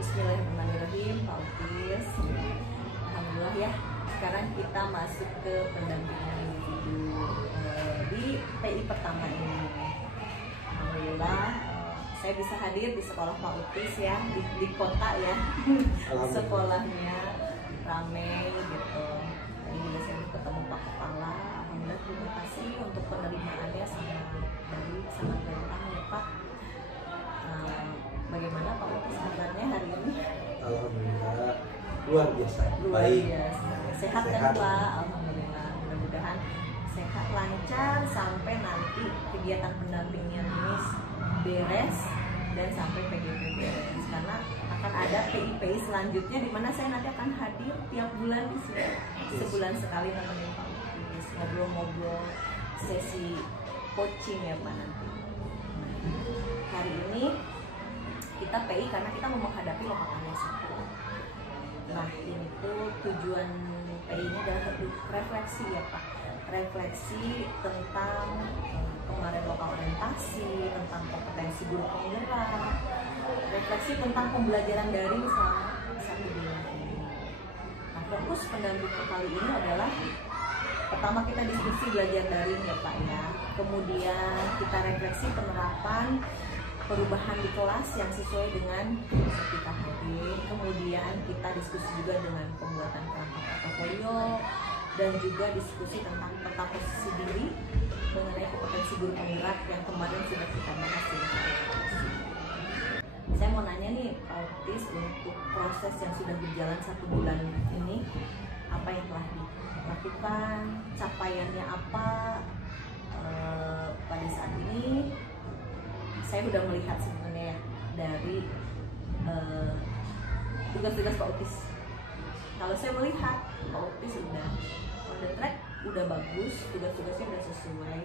Bismillahirrahmanirrahim, Pak Utis. Alhamdulillah ya, sekarang kita masuk ke pendampingan individu di PI pertama ini. Alhamdulillah saya bisa hadir di sekolah Pak Utis ya, di kota ya. Sekolahnya ramai gitu. Tadi juga saya ketemu Pak Kepala. Alhamdulillah, terima kasih untuk penerimaannya sangat baik, sangat gampang ya Pak. Bagaimana Pak Utis kabarnya hari ini? Alhamdulillah luar biasa. Luar Baik. biasa. Sehat kan Pak? Alhamdulillah. Mudah-mudahan sehat, lancar sampai nanti kegiatan pendampingan ini beres dan sampai PGP beres. Karena akan ada PI selanjutnya di mana saya nanti akan hadir tiap bulan di sini. Sebulan sekali nemenin Pak Utis, ngobrol-ngobrol, sesi coaching ya Pak nanti. Hari ini kita PI karena kita mau menghadapi lokakannya satu. Nah ini tuh tujuan PI ini adalah refleksi ya Pak, refleksi tentang kemarin lokal orientasi, tentang kompetensi guru penggerak, refleksi tentang pembelajaran daring selama 1 bulan ini. Nah fokus pendampingan kali ini adalah pertama kita diskusi belajar daring ya Pak ya, kemudian kita refleksi penerapan perubahan di kelas yang sesuai dengan filosofi KHD. Kemudian kita diskusi juga dengan pembuatan kerangka portofolio dan juga diskusi tentang peta posisi diri mengenai kompetensi guru penggerak yang kemarin sudah kita bahas ya. Saya mau nanya nih Pak Utis, untuk proses yang sudah berjalan 1 bulan ini, apa yang telah dilakukan, capaiannya apa pada saat ini? Saya sudah melihat sebenarnya ya dari tugas-tugas Pak Utis. Kalau saya melihat Pak Utis sudah on the track, udah bagus, tugas-tugasnya udah sesuai,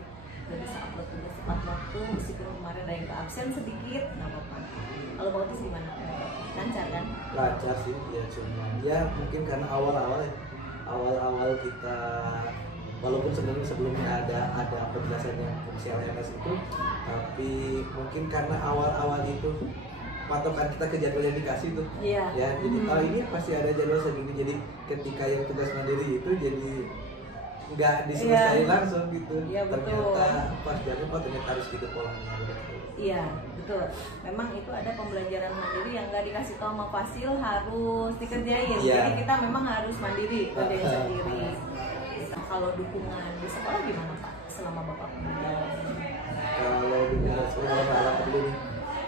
udah bisa upload tugas tepat waktu. Meskipun kemarin ada yang absen sedikit, nggak apa-apa. Kalau Pak Utis gimana? Lancar kan? Lancar sih ya, cuma ya mungkin karena awal-awal kita, walaupun sebelumnya ada penjelasannya fungsi LMS itu, tapi mungkin karena awal-awal itu patokan kita ke jadwal yang dikasih tuh, ya jadi ini pasti ada jadwal segini, jadi ketika yang tugas mandiri itu jadi nggak diselesaikan langsung gitu. Ternyata pas jadwal ternyata harus gitu polanya. Iya betul, memang itu ada pembelajaran mandiri yang nggak dikasih tahu sama Fasil, harus dikerjain. Jadi kita memang harus mandiri, kerjain sendiri. Kalau dukungan di sekolah gimana Pak selama Bapak pembelajaran? Kalau dukungan sekolah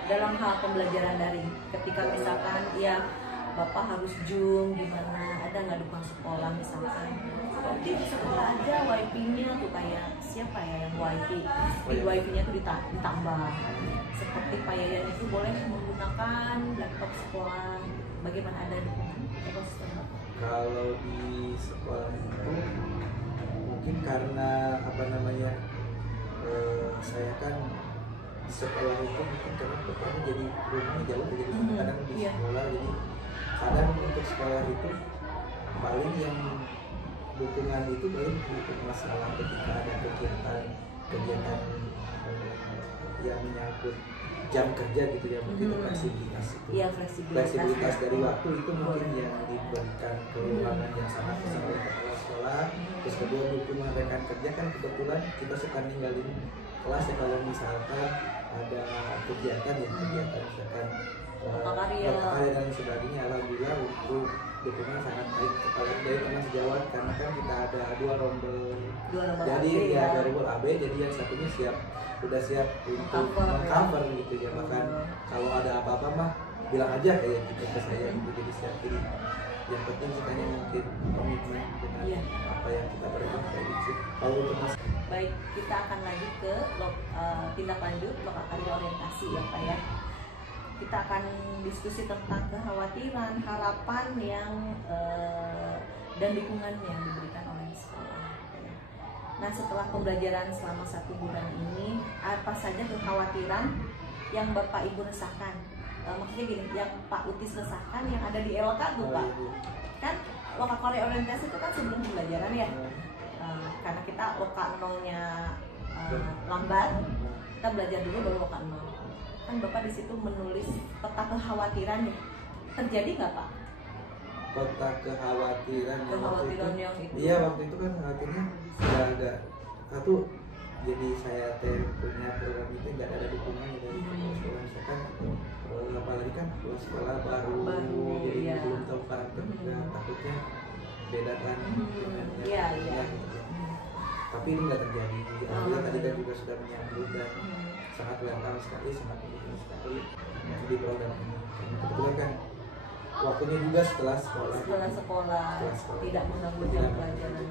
dalam hal pembelajaran daring, ketika misalkan ya Bapak harus Zoom gimana, ada nggak dukungan sekolah misalkan? Oke, sekolah aja wifi-nya tuh kayak siapa ya yang wifi? Speed wifi-nya tuh ditambah. Seperti Pak Yayan itu boleh menggunakan laptop sekolah. Bagaimana, ada dukungan ekosistem Bapak? Kalau di sekolah itu mungkin karena saya kan di sekolah itu mungkin karena bapaknya jadi rumahnya jauh, jadi kadang di sekolah, jadi kadang untuk sekolah itu paling yang dukungan itu paling untuk masalah ketika ada kegiatan yang menyangkut jam kerja gitu ya, mungkin fleksibilitas itu. Iya, fleksibilitas dari waktu itu mungkin yang diberikan kewenangan yang sangat besar oleh kepala sekolah. Terus kedua, dukungan rekan kerja kan kebetulan kita suka ninggalin kelas ya kalau misalkan ada kegiatan misalkan karya dan sebagainya. Alhamdulillah untuk dukungan sangat baik kepada dari teman sejawat, karena kan kita ada 2 rombel jadi AB, ya 2 rombel AB, jadi yang satunya udah siap untuk cover gitu ya. Bahkan kalau ada apa-apa mah bilang aja kayak gitu ke saya gitu, jadi siap. Jadi yang penting sebenarnya mungkin komitmen dengan apa yang kita berikan kayak gitu. Kalau untuk baik, kita akan lanjut ke tindak lanjut lokal karya orientasi ya Pak ya. Kita akan diskusi tentang kekhawatiran, harapan yang dan dukungan yang diberikan oleh sekolah. Nah, setelah pembelajaran selama 1 bulan ini, apa saja kekhawatiran yang Bapak Ibu resahkan? Maksudnya gini, yang Pak Utis resahkan yang ada di LK tuh Pak. Kan lokal karya orientasi itu kan sebelum pembelajaran ya. Karena kita lokal nolnya lambat, kita belajar dulu baru lokal nol. Kan Bapak di situ menulis peta kekhawatiran ya. terjadi nggak Pak? Kota kekhawatiran Yang itu? Iya, waktu itu kan khawatirnya agak satu, jadi saya punya program itu nggak ada dukungan dari sekolah, misalkan apalagi kan sekolah baru jadi iya. belum tahu karakter juga, takutnya beda kan dengan Iya. gitu. Tapi ini nggak terjadi. Alhamdulillah tadi kan juga sudah menyambut dan sangat welcome sekali, sangat mendukung sekali di program ini. Kebetulan kan waktunya juga setelah sekolah, tidak mengganggu jam pelajaran.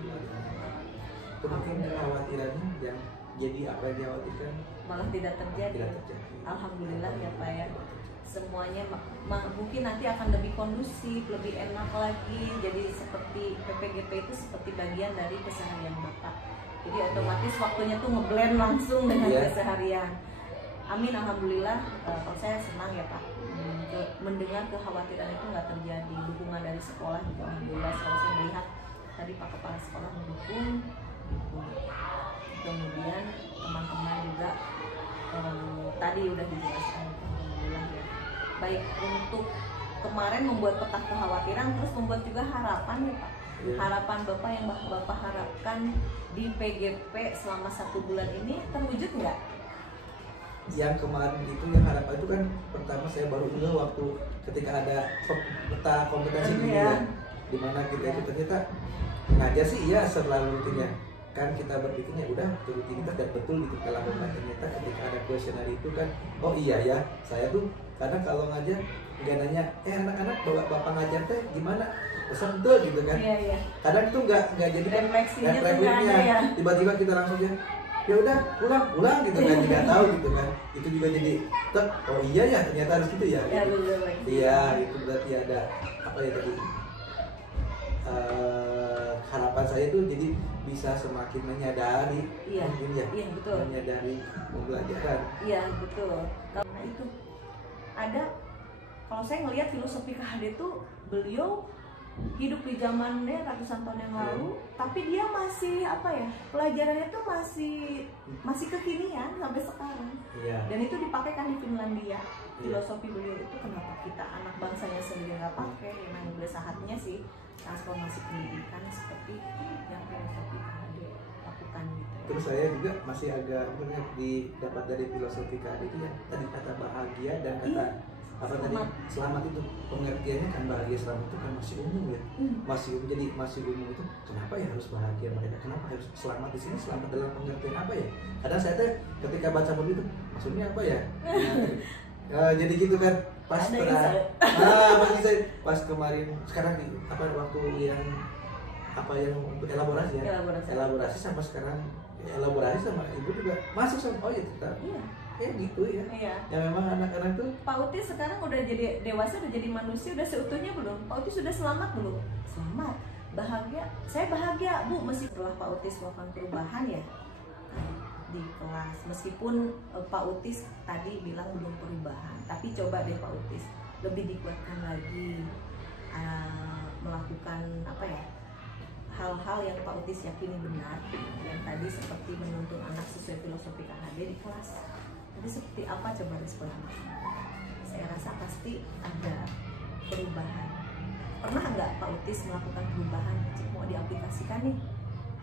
Itu mungkin kekhawatirannya yang jadi apa yang dikhawatirkan malah tidak terjadi. Alhamdulillah ya Pak ya. Semuanya mungkin nanti akan lebih kondusif, lebih enak lagi. Jadi seperti PPGP itu seperti bagian dari keseharian Bapak. Jadi otomatis waktunya tuh ngeblend langsung dengan keseharian. Amin, alhamdulillah. Kalau saya senang ya Pak, mendengar kekhawatiran itu nggak terjadi. Dukungan dari sekolah juga alhamdulillah. Saya melihat tadi Pak Kepala Sekolah mendukung. Kemudian teman-teman juga tadi udah dijelaskan, alhamdulillah ya. Baik untuk kemarin membuat peta kekhawatiran, terus membuat juga harapan ya Pak. Harapan Bapak yang Bapak harapkan di PGP selama 1 bulan ini terwujud nggak? Yang kemarin itu yang harapan itu kan pertama saya baru ngeh waktu ketika ada peta kompetensi dunia, di mana kita itu ternyata ngajar sih iya selalu rutinnya. Kan kita berpikirnya udah rutinitas dan betul gitu kalau ternyata ketika ada kuesioner itu kan oh iya ya, saya tuh kadang kalau ngajar nggak nanya anak-anak bapak ngajar teh gimana pesan tuh gitu kan. Kadang itu nggak jadi kan refleksinya tiba-tiba kita langsung ya udah pulang gitu kan, tidak tahu gitu kan. Itu juga jadi oh iya ya ternyata harus gitu ya. Iya itu berarti ada apa ya tadi harapan saya tuh jadi bisa semakin menyadari mungkin ya, betul. Menyadari pembelajaran. Iya betul. Karena itu ada, kalau saya ngelihat filosofi KHD itu beliau hidup di zamannya ratusan tahun yang lalu, tapi dia masih apa ya, pelajarannya tuh masih kekinian sampai sekarang. Dan itu dipakai kan di Finlandia. Filosofi beliau itu kenapa kita anak bangsanya sendiri nggak pakai? Memang udah saatnya sih transformasi pendidikan seperti yang filosofi KHD lakukan gitu. Terus saya juga masih agak didapat dari filosofi KHD itu ya tadi kata bahagia dan kata selamat itu pengertiannya kan bahagia selamat itu kan masih umum ya, masih umum. Jadi masih umum itu kenapa ya harus bahagia mereka, kenapa harus selamat di sini, selamat dalam pengertian apa ya? Kadang saya tuh ketika baca buku itu maksudnya apa ya? Jadi gitu kan pas pas kemarin sekarang waktu yang untuk elaborasi sama sekarang elaborasi sama ibu juga masuk sama oh ya tetap gitu ya. Ya memang anak-anak tuh Pak Utis sekarang udah jadi dewasa, udah jadi manusia, udah seutuhnya belum? Pak Utis sudah selamat belum? Selamat, bahagia. Saya bahagia Bu, meski setelah Pak Utis melakukan perubahan ya di kelas, meskipun Pak Utis tadi bilang belum perubahan, tapi coba deh Pak Utis lebih dikuatkan lagi, melakukan apa ya, hal-hal yang Pak Utis yakini benar, yang tadi seperti menuntun anak sesuai filosofi KHD di kelas. Jadi seperti apa coba responnya? Saya rasa pasti ada perubahan. Pernah nggak Pak Utis melakukan perubahan? Mau diaplikasikan nih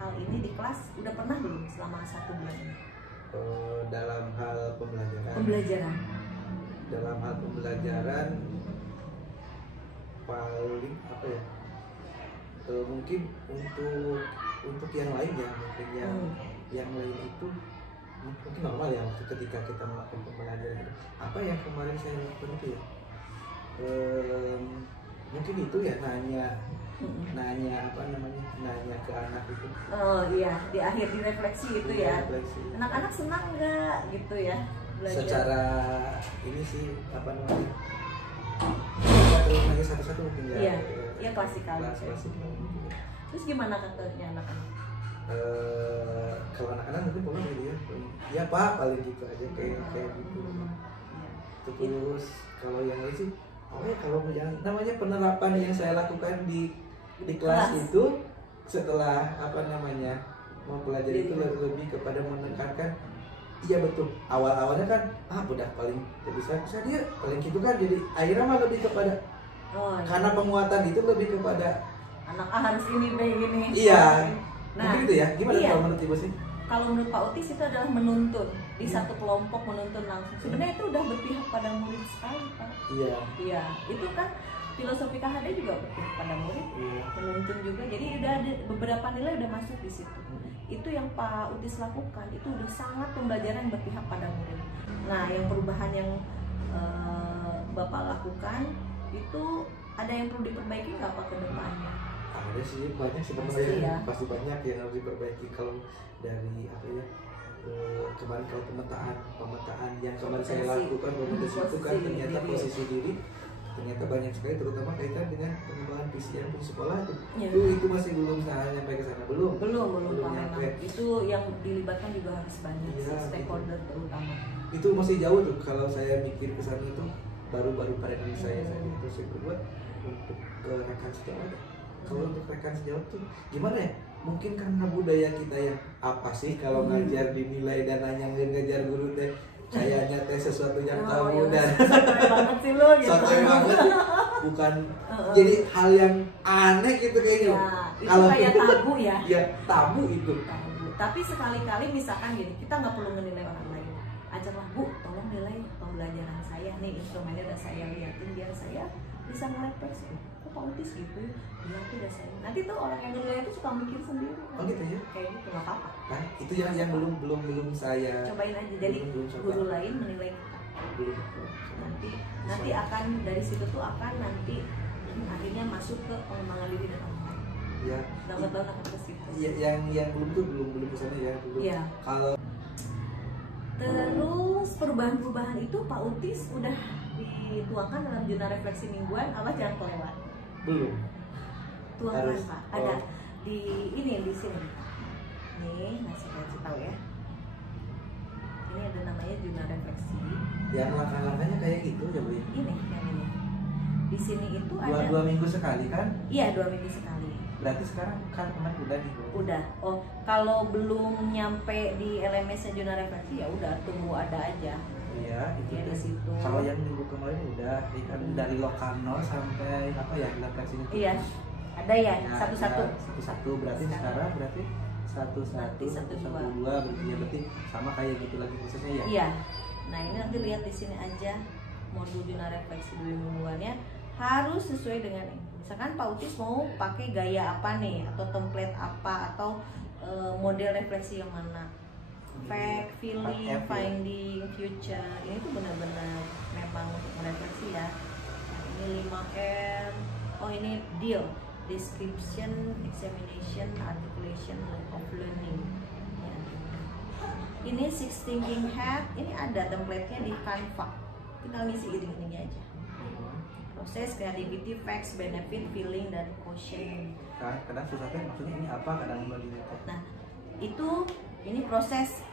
hal ini di kelas, udah pernah belum selama 1 bulan ini? Dalam hal pembelajaran. Dalam hal pembelajaran paling apa ya? Mungkin untuk yang lain ya, mungkin yang lain itu mungkin normal ya ketika kita melakukan pembelajaran. Apa yang kemarin saya lakukan itu ya? Mungkin itu ya nanya ke anak itu. Oh iya, di akhir direfleksi itu ya. Anak-anak senang nggak gitu ya belajar? Secara ini sih terus nanya satu-satu mungkin ya. Iya klasikal. Terus gimana katanya anak-anak? Kalau anak-anak mungkin boleh gitu ya Pak, paling gitu aja kayak gitu. Terus kalau yang lain sih kalau yang namanya penerapan yang saya lakukan di kelas itu setelah mempelajari itu lebih kepada menekankan iya betul, awalnya kan budak paling bisa dia paling gitu kan, jadi akhirnya mah lebih kepada Oh, iya. Karena penguatan itu lebih kepada anak A harus ini kayak gini. iya. Nah, Mungkin itu ya. Gimana iya. kalau menurut Ibu sih? Kalau menurut Pak Utis itu adalah menuntun di satu kelompok, menuntun langsung. Sebenarnya itu udah berpihak pada murid sekali, Pak. Iya. Iya, itu kan filosofi KHD juga berpihak pada murid, Iya. menuntun juga. Jadi udah ada beberapa nilai udah masuk di situ. Itu yang Pak Utis lakukan, itu udah sangat pembelajaran yang berpihak pada murid. Nah, yang perubahan yang Bapak lakukan itu ada yang perlu diperbaiki nggak Pak ke depannya? Ada sih banyak Pasti sebenarnya, ya. pasti banyak yang harus diperbaiki. Kalau dari apa ya, kemarin kalau pemetaan yang kemarin saya Kompetensi. lakukan kompetensi itu kan Posisi ternyata diri. posisi diri ternyata banyak sekali, terutama kaitan dengan pengembangan PCM di sekolah itu. Iya. Itu masih belum sampai ke sana, belum Belum Belum Pak, nyampe. memang. Itu yang dilibatkan juga harus banyak Iya, stakeholder terutama. Itu masih jauh tuh kalau saya mikir ke sana itu baru pada diri saya saja. Terus saya berbuat untuk rekan sejawat. Kalau untuk rekan sejawat tuh gimana ya? Mungkin karena budaya kita yang apa sih kalau ngajar dinilai dan hanya ngajar guru teh kayaknya teh sesuatu yang tabu dan sotoy banget sih lo gitu. sotoy banget, bukan jadi hal yang aneh gitu kayaknya. Ya, itu kayak tabu ya. Ya tabu itu. Tabu. Tapi sekali-kali misalkan gini, kita nggak perlu menilai orang lain. Ajarlah Bu, tolong nilai pembelajaran saya nih, instrumennya udah saya liatin biar saya bisa ngerefleksi. Kok Pak Utis gitu? Iya tuh udah saya. Nanti tuh orang yang nilai itu suka mikir sendiri. Oh gitu ya? Kayak gitu nggak apa-apa. Nah, itu yang belum saya Cobain aja. Jadi belum coba. guru lain menilai kita. belum. Nanti akan dari situ tuh akan nanti akhirnya masuk ke pengembangan diri dan orang lain. Ya. Lambat laun akan ke situ. Ya, yang belum ke sana ya belum. Iya. Kalau Terus perubahan-perubahan itu Pak Utis udah dituangkan dalam jurnal refleksi mingguan, apa jangan kelewat. belum. Tuangkan Harus. Pak. Ada di ini di sini. Nih, kasih tahu ya. Ini ada namanya jurnal refleksi. Yang langkah-langkahnya kayak gitu ya Bu. Ini yang ini. Di sini itu ada Dua minggu sekali kan? Iya, 2 minggu sekali. Berarti sekarang kan kemarin udah nih Bu. Udah. Oh, kalau belum nyampe di LMS-nya jurnal refleksi ya udah tunggu ada aja. Iya, itu Ya, di deh. situ. Kalau yang minggu kemarin udah kan dari lokal nol sampai apa ya refleksi itu. Iya. Ada ya, Nah, satu-satu. ya, satu-satu berarti sekarang berarti satu Nanti satu, dua. berarti ya berarti sama kayak gitu lagi prosesnya ya. Iya. Nah, ini nanti lihat di sini aja modul jurnal refleksi 2 mingguannya harus sesuai dengan ini. Misalkan Pak Utis mau pakai gaya apa nih, atau template apa, atau model refleksi yang mana, fact, feeling, 4F ya? finding, future. Ini tuh benar-benar memang untuk merefleksi ya. Nah, ini 5R. Oh, ini deal, description, examination, articulation of learning. Ya. Ini 6 thinking hat. Ini ada template-nya di Canva. Tinggal ngisi ini aja. Proses, creativity, facts, benefit, feeling, dan quotient. Kadang susah kan maksudnya ini apa kadang begini. Nah, ini proses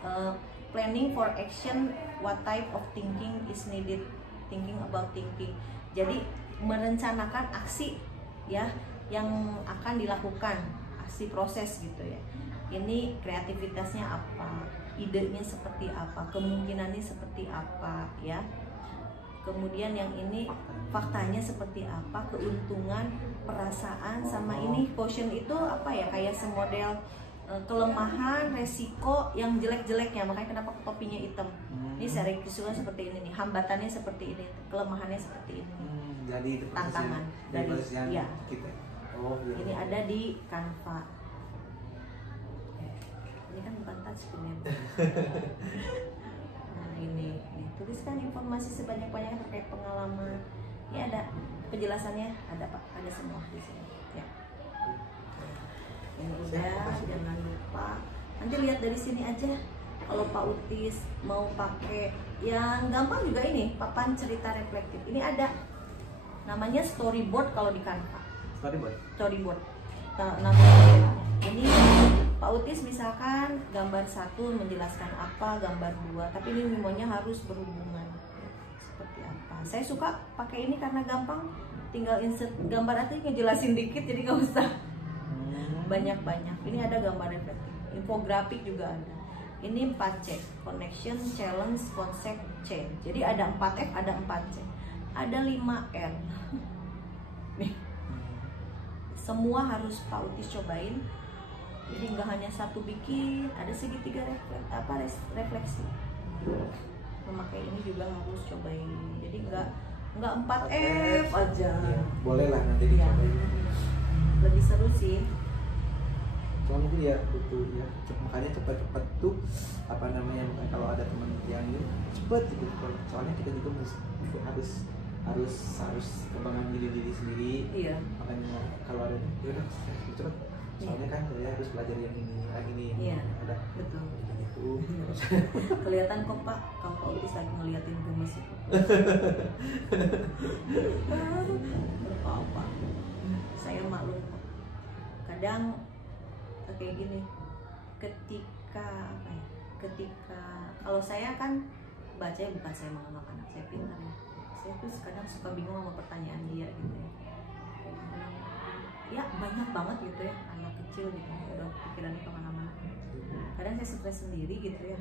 planning for action, what type of thinking is needed, thinking about thinking. Jadi merencanakan aksi ya yang akan dilakukan, aksi proses gitu ya. Ini kreativitasnya apa, idenya seperti apa, kemungkinannya seperti apa ya. Kemudian yang ini faktanya seperti apa, keuntungan, perasaan, sama ini quotient itu apa ya, kayak semodel kelemahan, resiko yang jelek-jeleknya, makanya kenapa topinya hitam. Ini seri kesulitan seperti ini nih, hambatannya seperti ini, kelemahannya seperti ini. Jadi Tantangan dari dari yang ya. kita. Oh, iya. Ini ada di Canva. Ini kan bukan touchscreen. Nah, ini tuliskan informasi sebanyak-banyaknya terkait pengalaman. Ini ada penjelasannya, ada Pak, ada semua di sini. Ya. Ini udah, jangan lupa. Nanti lihat dari sini aja. Kalau Pak Utis mau pakai yang gampang juga ini, papan cerita reflektif. Ini ada namanya storyboard kalau di Canva. Storyboard. Namanya ini Pak Utis misalkan gambar 1 menjelaskan apa, gambar 2, tapi ini memonya harus berhubungan seperti apa. Saya suka pakai ini karena gampang, tinggal insert gambar aja ngejelasin dikit, jadi nggak usah banyak-banyak. Ini ada gambar reflektif, infografik juga ada. Ini 4C, connection, challenge, concept, change. Jadi ada 4F, ada 4C, ada 5R. semua harus Pak Utis cobain. Jadi nggak hanya satu bikin, ada segitiga refleksi. Memakai ini juga harus cobain. Jadi nggak 4F aja. Ya, boleh lah nanti Ya. dicobain. Lebih seru sih. Cuma mungkin ya butuh ya makanya cepat-cepat tuh apa namanya, kalau ada teman yang ini cepet gitu, soalnya kita juga harus kembangan diri sendiri. Iya. Makanya kalau ada ya udah cepet, soalnya kan saya harus belajar yang ini lagi nih. Iya. Ada Betul. gitu. Kelihatan kok Pak, kalau Pak Utis lagi ngeliatin gemes itu. Berapa? Saya maklum kok. Kadang kayak gini, ketika kalau saya kan bacanya bukan saya menganggap anak saya pintar ya, saya tuh kadang suka bingung sama pertanyaan dia gitu ya. Ya banyak banget gitu ya anak kecil gitu udah pikirannya kemana-mana. Kadang saya stres sendiri gitu ya.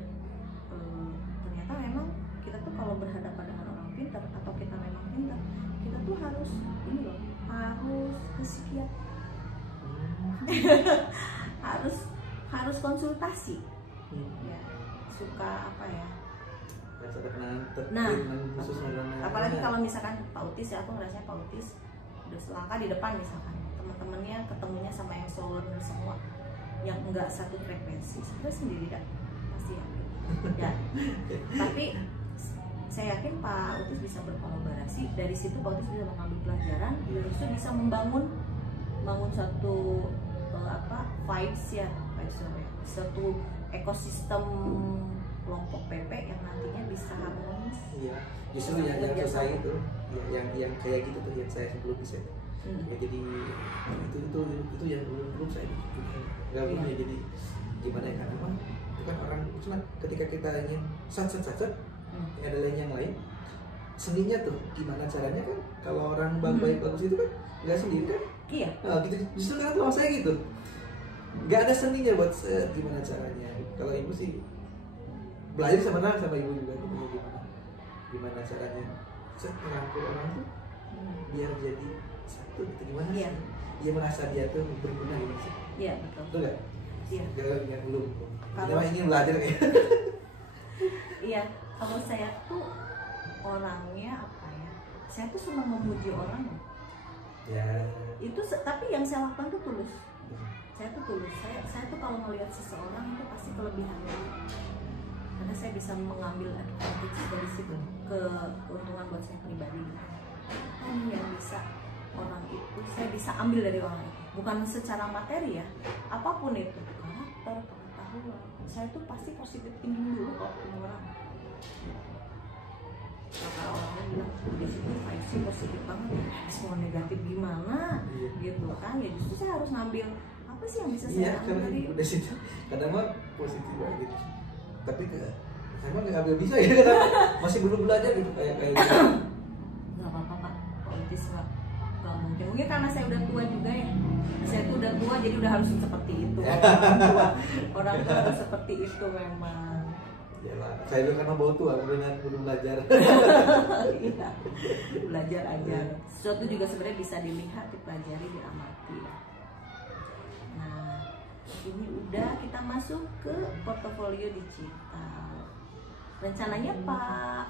Ternyata memang kita tuh kalau berhadapan dengan orang pintar atau kita memang pintar, kita tuh harus ini loh, harus ke psikiater. harus konsultasi. Ya, suka apa ya? Nah, apalagi kalau misalkan Pak Utis ya, aku ngerasanya Pak Utis udah selangkah di depan misalkan teman-temannya ketemunya sama yang slower semua, yang enggak satu frekuensi, sebenarnya sendiri dah pasti ya. Tapi saya yakin Pak Utis bisa berkolaborasi, dari situ Pak Utis bisa mengambil pelajaran, terus bisa membangun satu vibes ya, satu ekosistem kelompok PP yang nantinya bisa harmonis. Iya, justru yang susah itu, yang kayak gitu tuh yang saya belum bisa. Ya, jadi itu yang belum saya nggak punya. Jadi gimana ya, karena memang itu kan orang cuma ketika kita ingin sat ada yang lain seninya tuh gimana caranya kan, kalau orang baik bagus itu kan nggak sendiri kan. Iya. Nah, gitu justru kan kalau saya gitu nggak ada seninya buat gimana caranya. Kalau ibu sih belajar sama ibu juga gimana caranya merangkul orang tuh biar jadi satu gitu, gimana sih dia merasa dia tuh berguna gitu sih. Iya betul. Betul nggak? Iya. Jangan belum. Kalau ingin belajar kayak. Iya, kalau saya tuh orangnya apa ya? Saya tuh senang memuji orang. Ya. Itu tapi yang saya lakukan tuh tulus. Saya tuh tulus. Saya tuh kalau melihat seseorang itu pasti kelebihannya. Karena saya bisa mengambil advantage dari situ ke keuntungan buat saya pribadi. Ini yang bisa orang itu saya bisa ambil dari orang itu, bukan secara materi ya, apapun itu, karakter, pengetahuan. Saya tuh pasti positif thinking dulu kalau ketemu orang. Nah, kalau orang bilang di situ vibes positif banget, semua negatif gimana, gitu kan? Ya justru saya harus ngambil apa sih yang bisa saya ambil dari. Udah situ, kadang mah positif banget. Tapi saya mah nggak bisa ya, karena masih belum belajar gitu kayak gitu. Nggak apa-apa Pak, politis nggak mungkin karena saya udah tua juga ya. Saya tuh udah tua jadi udah harus seperti itu. Orang tua harus seperti itu memang. Yalah, saya juga karena bau tua, belum belajar. Iya, belajar aja. Sesuatu juga sebenarnya bisa dilihat, dipelajari, diamati. Nah, ini udah kita masuk ke portofolio digital. Rencananya Pak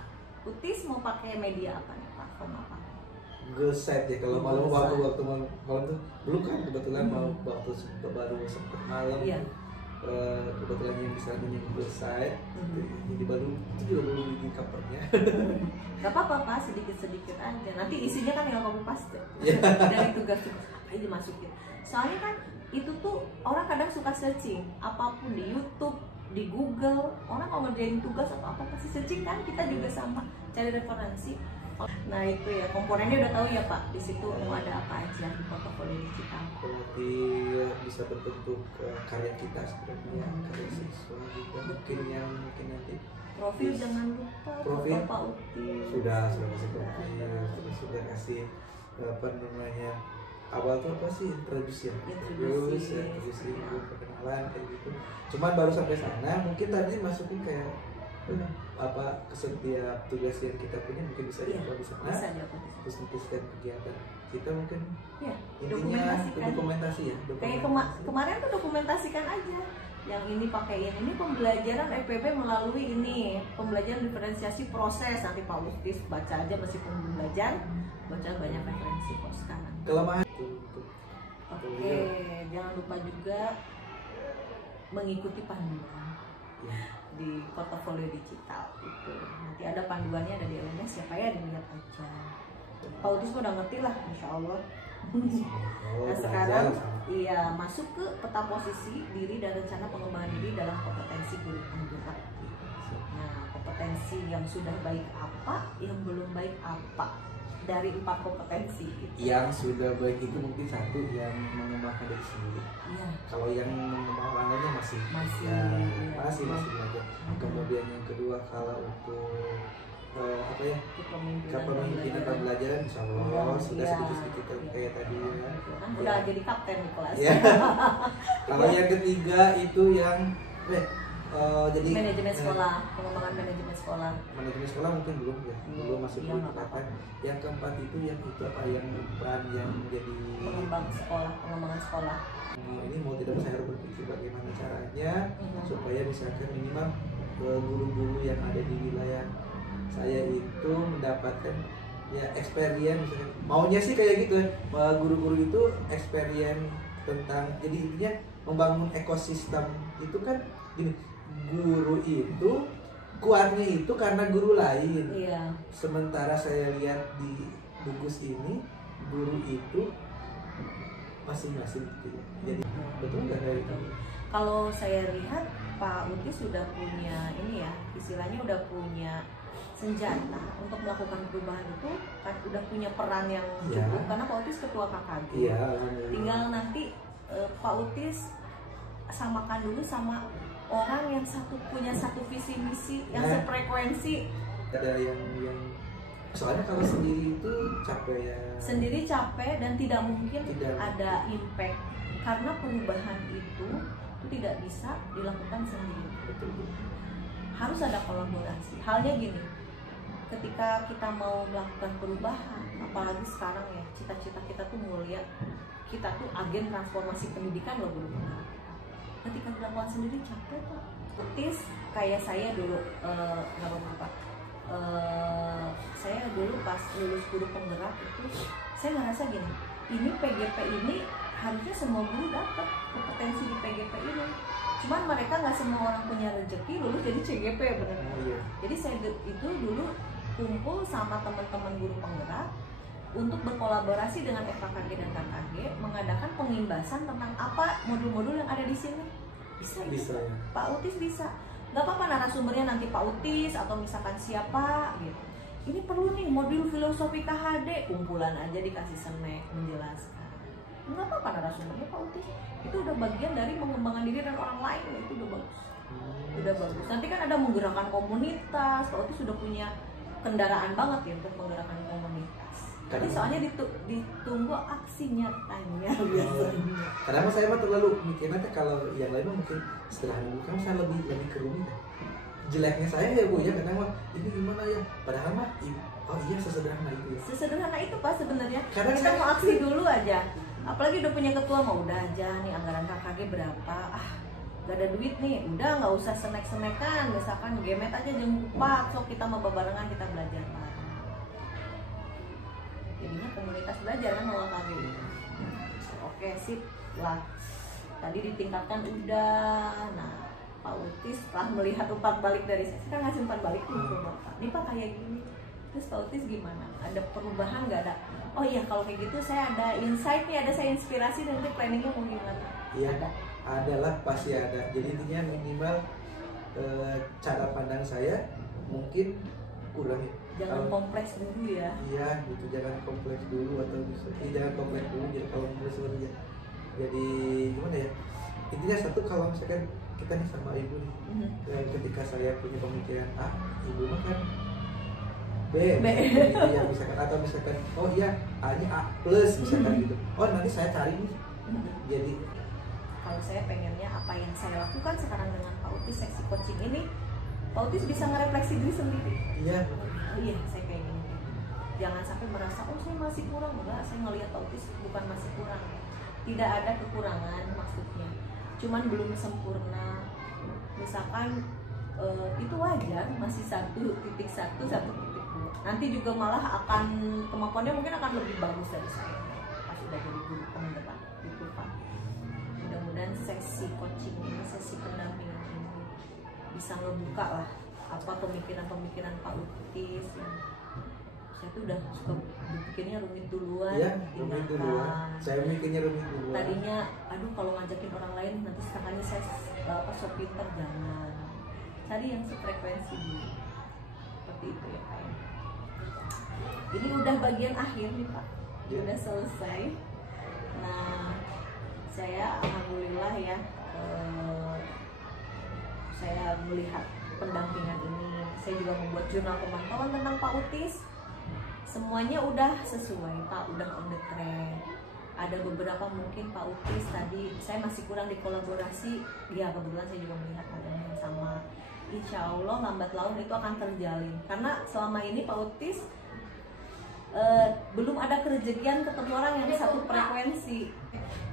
Utis mau pakai media apa nih, platform apa? Geset ya, kalau malam waktu malam tuh belum kan, kebetulan mau waktu baru sempet malam. Iya. Kebetulan yang bisa Geset, jadi baru itu juga belum bikin covernya. Gak apa-apa Pak, sedikit-sedikit aja. Nanti isinya kan tinggal copy paste dari tugas-tugas apa aja dimasukin. Soalnya kan itu tuh orang kadang suka searching apapun di YouTube, di Google. Orang kalau ngerjain tugas atau apa pasti searching kan, kita juga sama cari referensi. Nah itu ya, komponennya udah tahu ya Pak, di situ mau ada apa aja di portofolio digital. Berarti bisa berbentuk karya kita sebenarnya, karya siswa juga mungkin nanti. Profil jangan lupa, profil Pak Utis. Sudah kasih profil, terus sudah kasih apa namanya, awal tuh apa sih, introduksi perkenalan kayak gitu. Cuman baru sampai sana, mungkin tadi masukin kayak apa setiap tugas yang kita punya mungkin bisa diupload di sana. Bisa diupload di sana. Terus nuliskan kegiatan kita mungkin Ya, intinya dokumentasi ya. Kayak kemarin tuh dokumentasikan aja. Yang ini pakai ini pembelajaran FPP melalui ini, pembelajaran diferensiasi proses. Nanti Pak Utis baca aja meskipun belum belajar, baca banyak referensi kok sekarang. Kelemahan. Oke, jangan lupa juga mengikuti panduan di portofolio digital itu. Nanti ada panduannya, ada di LMS, siapa ya dilihat aja. Pak Utis udah ngerti lah, insya Allah. Nah sekarang iya masuk ke peta posisi diri dan rencana pengembangan diri dalam kompetensi guru penggerak. Nah kompetensi yang sudah baik apa, yang belum baik apa, dari 4 kompetensi gitu. Yang sudah baik itu mungkin satu yang mengembangkan diri sendiri. Iya. Kalau yang mengembangkan lainnya masih belajar. Kemudian yang kedua kalau untuk apa ya, kepemimpinan pembelajaran insya Allah sudah sedikit-sedikit kayak tadi ya. Udah jadi kapten di kelas. Ya. Kalau yang ketiga itu yang jadi manajemen sekolah, pengembangan manajemen sekolah. Manajemen sekolah mungkin belum masuk ke tingkatan. Yang keempat itu apa yang peran yang menjadi pengembangan sekolah. Ini mau tidak saya berpikir bagaimana caranya supaya misalkan minimal guru-guru yang ada di wilayah saya itu mendapatkan ya experience misalkan. Maunya sih kayak gitu, guru-guru itu experience tentang, jadi intinya membangun ekosistem itu kan gini, guru itu kuatnya itu karena guru lain. Iya. Sementara saya lihat di Bugus ini guru itu masing-masing gitu. Jadi betul nggak kayak itu? Kalau saya lihat Pak Utis sudah punya ini ya, istilahnya udah punya senjata untuk melakukan perubahan itu, kan udah punya peran yang cukup karena Pak Utis ketua KKG. Iya. Tinggal nanti Pak Utis samakan dulu sama orang yang punya satu visi misi yang sefrekuensi. Ada yang soalnya kalau sendiri itu capek ya. Sendiri capek dan tidak mungkin ada impact karena perubahan itu tidak bisa dilakukan sendiri. Betul. Harus ada kolaborasi. Halnya gini, ketika kita mau melakukan perubahan, apalagi sekarang ya, cita-cita kita tuh mulia, kita tuh agen transformasi pendidikan loh guru. Ketika dilakukan sendiri capek Pak. Utis kayak saya dulu nggak apa-apa. Saya dulu pas lulus guru penggerak itu saya ngerasa gini, ini PGP ini harusnya semua guru dapat kompetensi di PGP ini. Cuman mereka nggak semua orang punya rezeki lulus jadi CGP bener. Jadi saya itu dulu kumpul sama teman-teman guru penggerak untuk berkolaborasi dengan FKKG dan KKG mengadakan pengimbasan tentang apa modul-modul yang ada di sini. Bisa. Pak Utis bisa. Gak apa-apa narasumbernya nanti Pak Utis atau misalkan siapa gitu. Ini perlu nih modul filosofi KHD, kumpulan aja dikasih snack menjelaskan. Nggak apa-apa narasumbernya Pak Utis. Itu udah bagian dari mengembangkan diri dan orang lain, itu udah bagus. Udah bagus. Nanti kan ada menggerakkan komunitas. Pak Utis sudah punya kendaraan banget ya untuk menggerakkan komunitas. Jadi soalnya ditunggu aksi nyatanya biasanya. Kadang saya mah terlalu mikirnya kalau yang lain mungkin sederhana, bukan saya lebih kerumit. Jeleknya saya ya Bu ya, kadang mah ini gimana ya, padahal mah oh iya sesederhana itu ya. Sesederhana itu Pak sebenarnya. Karena kita mau aksi dulu aja. Apalagi udah punya ketua mau udah aja nih anggaran KKG berapa, gak ada duit nih, udah nggak usah senek-senekan, misalkan gemet aja jam 4, so kita mau barengan kita belajar bareng. Jadinya komunitas belajar kan mau KKG. Oke sip lah. Tadi ditingkatkan udah. Nah Pak Utis setelah melihat umpan balik dari saya kan ngasih umpan balik nih ke Bapak. Nih Pak kayak gini. Terus Pak Utis gimana? Ada perubahan nggak ada? Oh iya kalau kayak gitu saya ada insight nih, ada saya inspirasi dan nanti planningnya mau gimana? Iya, adalah pasti ada. Jadi intinya minimal cara pandang saya mungkin kurang ya. Jangan kompleks dulu ya. Iya gitu, jangan kompleks dulu atau jangan kompleks dulu, jadi kalau kompleks dulu ya. Jadi gimana ya? Intinya satu, kalau misalkan kita nih sama ibu nih, ketika saya punya pemikiran A, ibu mah kan B. Gitu ya, misalkan atau misalkan oh iya A-nya A plus misalkan gitu. Oh nanti saya cari nih. Jadi kalau saya pengennya apa yang saya lakukan sekarang dengan Pak Utis seksi coaching ini Pak Utis bisa ngerefleksi diri sendiri. Iya. Oh iya, saya kayak gini. Jangan sampai merasa, oh saya masih kurang. Enggak, saya ngelihat Pak Utis bukan masih kurang. Tidak ada kekurangan maksudnya. Cuman belum sempurna. Misalkan itu wajar, masih 1.1, 1.2. Nanti juga malah akan kemampuannya mungkin akan lebih bagus dari saya pas sudah jadi guru tahun depan gitu Pak. Mudah-mudahan sesi coaching ini, sesi pendampingan ini bisa ngebuka lah apa pemikiran-pemikiran Pak Utis yang saya tuh udah suka berpikirnya rumit duluan. Iya, rumit duluan. Saya mikirnya rumit duluan. Tadinya, aduh kalau ngajakin orang lain nanti sekalinya saya sok pinter, jangan. Tadi yang sefrekuensi dulu. Seperti itu ya Pak. Ini udah bagian akhir nih Pak, udah selesai. Nah, saya alhamdulillah ya, saya melihat pendampingan ini. Saya juga membuat jurnal pemantauan tentang Pak Utis. Semuanya udah sesuai Pak, udah on the track. Ada beberapa mungkin Pak Utis tadi saya masih kurang dikolaborasi. Ya kebetulan saya juga melihat hal yang sama. Insya Allah lambat laun itu akan terjalin. Karena selama ini Pak Utis belum ada kerejekian ketemu orang yang satu frekuensi.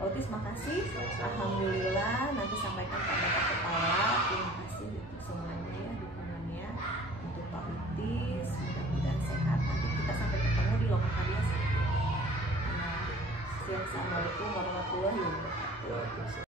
Pak Utis makasih, alhamdulillah. Nanti sampaikan pada Pak Kepala. Terima kasih untuk semuanya ya, dukungannya untuk Pak Utis. Mudah-mudahan sehat. Nanti kita sampai ketemu di Lokakarya. Assalamualaikum warahmatullahi wabarakatuh.